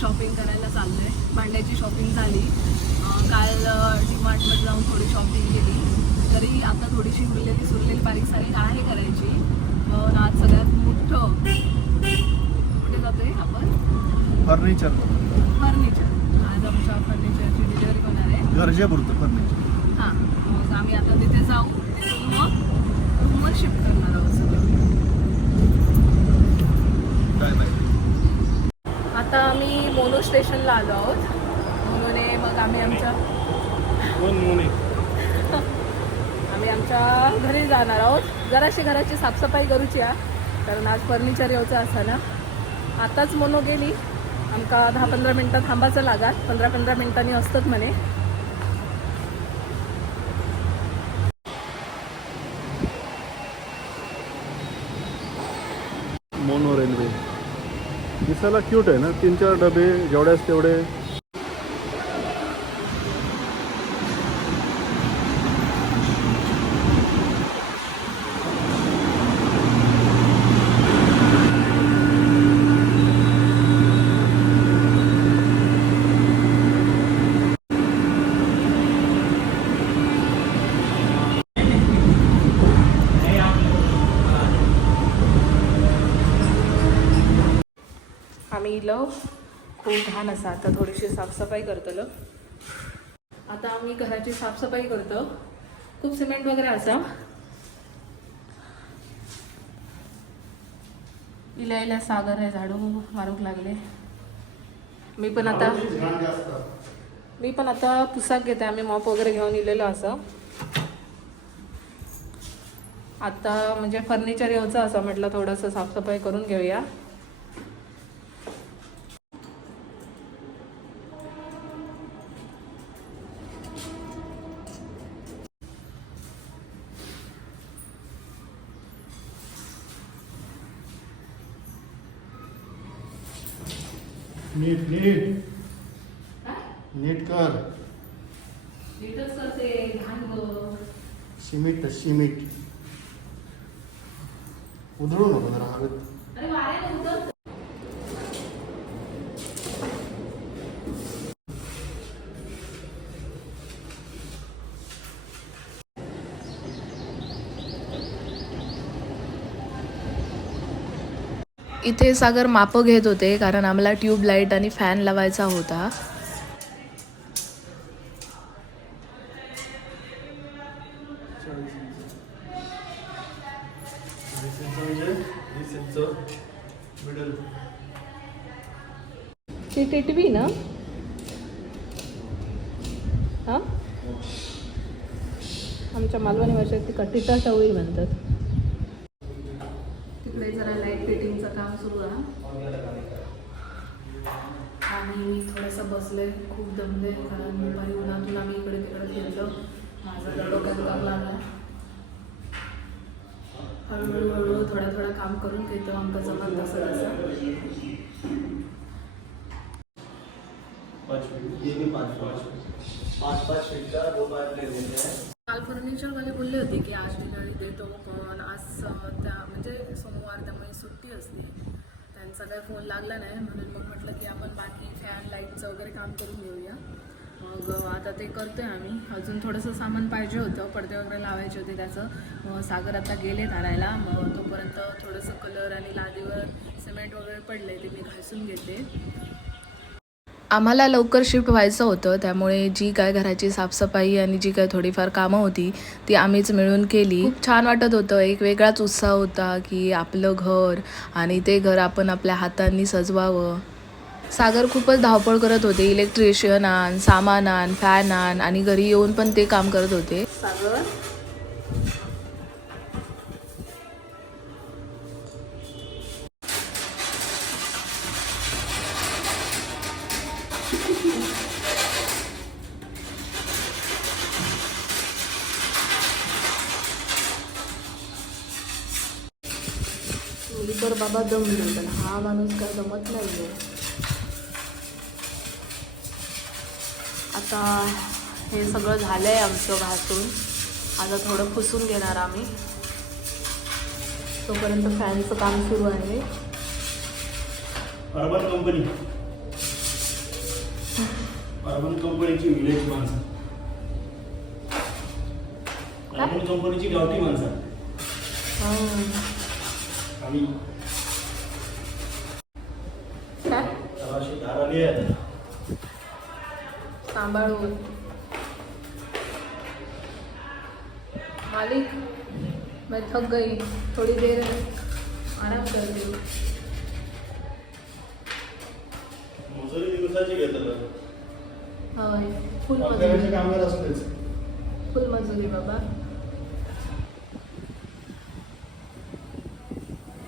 Shopping करायला चाललो आहे भांड्याची शॉपिंग झाली. काल डीमार्टमध्ये जाऊन थोडी शॉपिंग केली. तरी आता थोडीशी उरलेली सुरलेली बारीक सारीक आहे करायची. म्हणून आज सगळ्यात मोठं कुठे जातोय आपण? फर्निचर. फर्निचर. आज आमच्या फर्निचरची डिलिव्हरी होणार आहे. गरजेपुरतं फर्निचर. हां मग आम्ही आता तिथे जाऊ. तिथून मग रूमवर शिफ्ट करणार आहोत सगळं. आता आम्ही स्टेशनला आलो आहोत. मोनोने मग आम्ही आमच्या आम्ही आमच्या घरी जाणार आहोत. जराशी घराची साफसफाई करूची आहे कारण आज फर्निचर येऊचं असा ना आताच मोनो गेली. आमका दहा पंधरा मिनटं थांबायचं लागाल. पंधरा पंधरा मिनटांनी असतात म्हणे. दिसायला क्यूट आहे ना? तीन चार डबे जेवढ्याच तेवढे आम्ही इलो खूप घाण असा. आता थोडीशी साफसफाई करतलो. आता आम्ही घराची साफसफाई करतो. खूप सिमेंट वगैरे असा. इल्या इल्या सागर आहे झाडू मारूक लागले. मी पण आता मी पण आता पुसाक घेते. आम्ही मॉप वगैरे घेऊन इलेलो असं. आता म्हणजे फर्निचर यायचं असं म्हटलं थोडंसं साफसफाई करून घेऊया. नीट नीट. नीट कर. नीटच करते घाण बघ सिमिट सिमिट. उधळू नको जरा हवेत. इथे सागर मापं घेत होते कारण आम्हाला ट्यूबलाईट आणि फॅन लावायचा होता. ती टिटवी ना? हां? आमच्या मालवणी भाषेत ती कटिटा टवळी म्हणतात तिकडे जरा लाइट फिटिंगचं काम सुरू आहे आणि मी थोडंसं बसले खूप दमले कारण दुपारी उन्हातून आम्ही इकडे तिकडे फिरलो. माझा डोक्यात काम लागला हळूहळू हळूहळू थोडा थोडा काम करून घेतो आमचं जमत तसं तसं. काल फर्निचरवाले बोलले होते की आज डिलिव्हरी देतो पण आज त्या म्हणजे सोमवार त्यामुळे सुट्टी असते. त्यांचा काही फोन लागला नाही म्हणून मग म्हटलं की आपण बाकी फॅन लाईटचं वगैरे काम करून घेऊया. मग आता ते करतोय आम्ही. अजून थोडंसं सामान पाहिजे होतं पडदे वगैरे लावायचे होते त्याचं. मग सागर आता गेले धारायला मग तोपर्यंत थोडंसं कलर आणि लादीवर सिमेंट वगैरे पडले ते मी घासून घेते. आम्हाला लवकर शिफ्ट व्हायचं होतं त्यामुळे जी काय घराची साफसफाई आणि जी काय थोडीफार कामं होती ती आम्हीच मिळून केली. खूप छान वाटत होतं. एक वेगळाच उत्साह होता की आपलं घर आणि ते घर आपण आपल्या हातांनी सजवावं. सागर खूपच धावपळ करत होते. इलेक्ट्रिशियन आण सामान आण फॅन आण आणि घरी येऊन पण ते काम करत होते. सागर? बाबा दम पण हा माणूस काय जमत नाही आता हे सगळं झालं आहे आमचं घासून आता थोडं पुसून घेणार आम्ही. तोपर्यंत फॅनचं काम सुरू आहे. Urban company. अर्बन कंपनीची विलेज माणसं. अर्बन कंपनीची गावठी माणसं. आणि काय तलाशी धार आली आहे सांभाळून. मालिक मैं थक गई. थोड़ी देर आराम करती. मजुरी दिवसाची घेतलं होय फुल मजुरी. कामगार असतेच फुल मजुरी बाबा.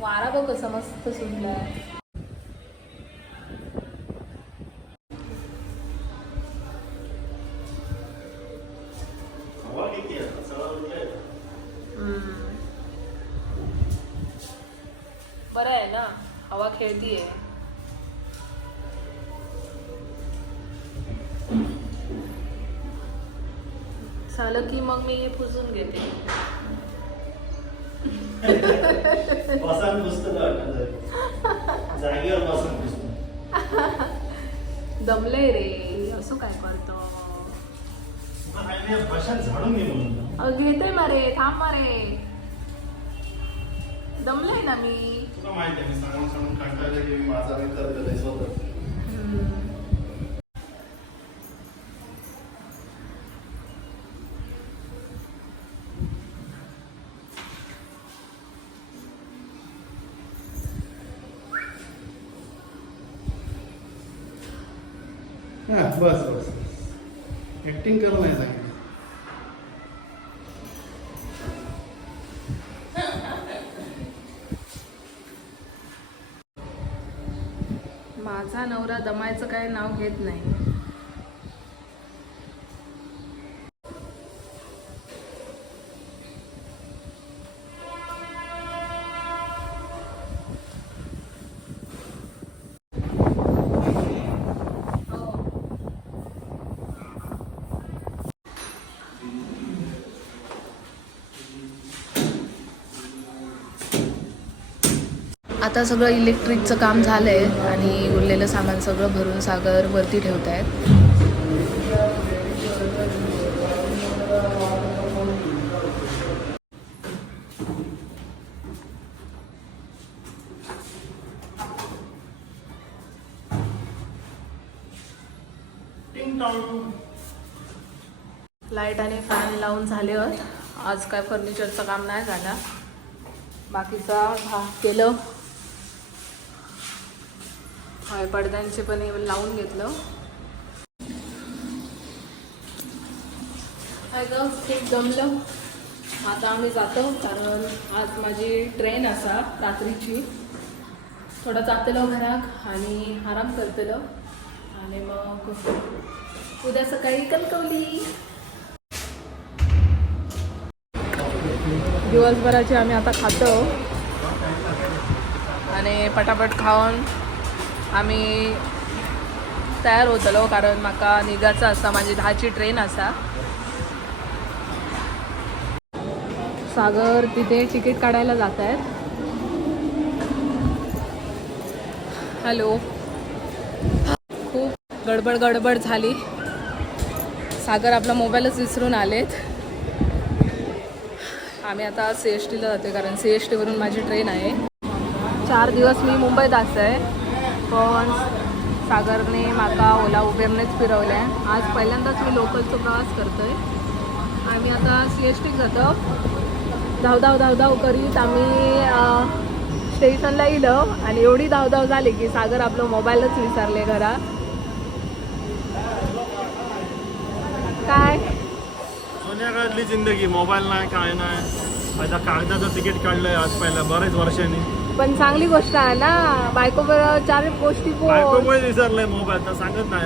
वारा बघ कसा मस्त सुटलाय. बरं आहे ना? हवा खेळतीये. झालं की मग मी पुसून घेते. दमले रे असं काय करतो? घेते मारे थांब मारे. दमले ना मी. तुला माहिती आहे मी सांगून सांगून कंटाळले की मी माझा मित्र करते स्वतः हा, बस बस. ॲक्टिंग करू नाही सांगितलं माझा नवरा दमायचं काय नाव घेत नाही. आता सगळं इलेक्ट्रिकचं काम झालं आहे आणि उरलेलं सामान सगळं भरून सागर वरती ठेवत आहेत. लाइट आणि फॅन लावून झाले आज काय फर्निचरचं काम नाही झालं. बाकीचा हा केलं. पडद्यांचे पण लावून घेतलं. काय ग खूप जमलं. आता आम्ही जातो कारण आज माझी ट्रेन असा रात्रीची. थोडं जातलो घराक आणि आराम करतलो. आणि मग उद्या सकाळी कणकवली. दिवसभराची आम्ही आता खातो. आणि पटापट खाऊन आम्ही तयार होतलो कारण म्हाका निघाचं आसा माझी दहाची ट्रेन आसा. सागर तिथे तिकीट काढायला जात आहेत हॅलो खूप गडबड गडबड झाली. सागर आपला मोबाईलच विसरून आलेत. आम्ही आता सी एस टीला जातो कारण सी एस टीवरून माझी ट्रेन आहे. चार दिवस मी मुंबईत असं आहे पण सागरने माका ओला उबेरनेच फिरवलं आहे आज पहिल्यांदाच मी लोकलचा प्रवास करतो आहे आम्ही आता सी एस टीत जातो धाव धाव धाव धाव करीत आम्ही स्टेशनला इलो आणि एवढी धावधाव झाली की सागर आपलं मोबाईलच विसरले घरात. काय? सोन्या जिंदगी मोबाईल नाही काय नाही. आता कागदाचं तिकीट काढलंय आज पहिल्या बरेच वर्षांनी. पण चांगली गोष्ट आहे ना. बायको बरोबर चार गोष्टी विसरलंय मोबाईल. तर सांगत नाही.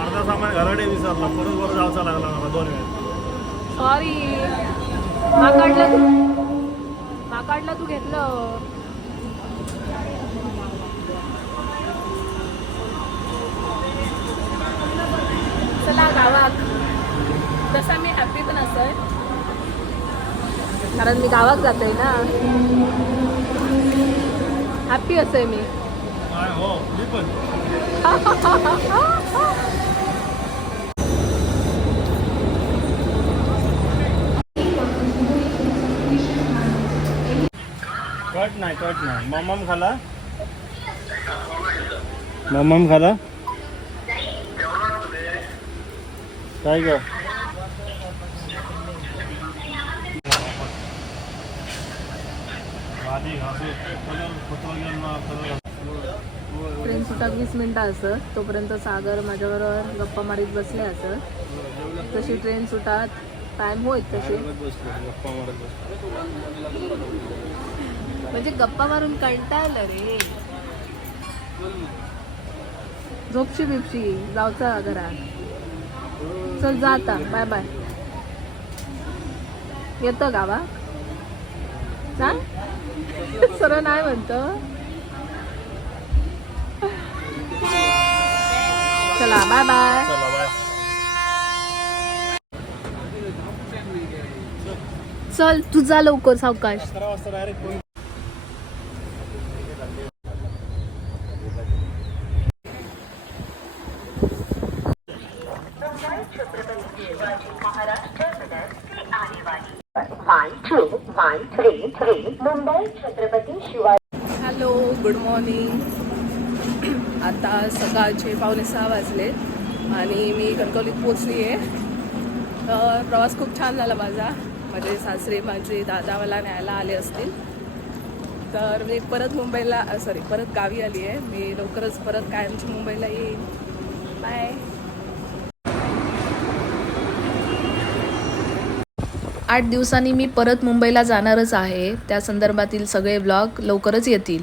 अर्धा सामान घराडे विसरला. परत बरं जायचा लागला मला दोन वेळा. सॉरी माकाडला तू. माकाडला तू घेतलं. चला गावात. तसा मी हॅपी पण असं कारण मी गावात जाते ना. हॅपी असे मी कट नाही कट नाही मम्मम खाला मम्मम खाला काय ग ट्रेन सुटाक वीस मिनटं असत तोपर्यंत सागर माझ्याबरोबर गप्पा मारीत बसले असत तशी ट्रेन सुटात. टाइम होईल तशी. म्हणजे गप्पा मारून कंटाळलं रे. झोपशी बिपशी. जाऊचा घरात. चल जाता बाय बाय येतं गावा? ना सरळ नाही म्हणतो. चला बाय बाय चला तुझा लवकर सावकाश. अकरा वाजता हॅलो गुड मॉर्निंग आता सकाळचे पावणे सहा वाजले आणि मी कणकवलीत पोचली आहे तर प्रवास खूप छान झाला माझा. माझे सासरे माझे दादा मला न्यायला आले असतील. तर मी परत मुंबईला सॉरी परत गावी आली आहे मी लवकरच परत कायमची मुंबईला येईन. बाय आठ दिवसांनी मी परत मुंबईला जाणारच आहे. त्या संदर्भातील सगळे ब्लॉग लवकरच येतील.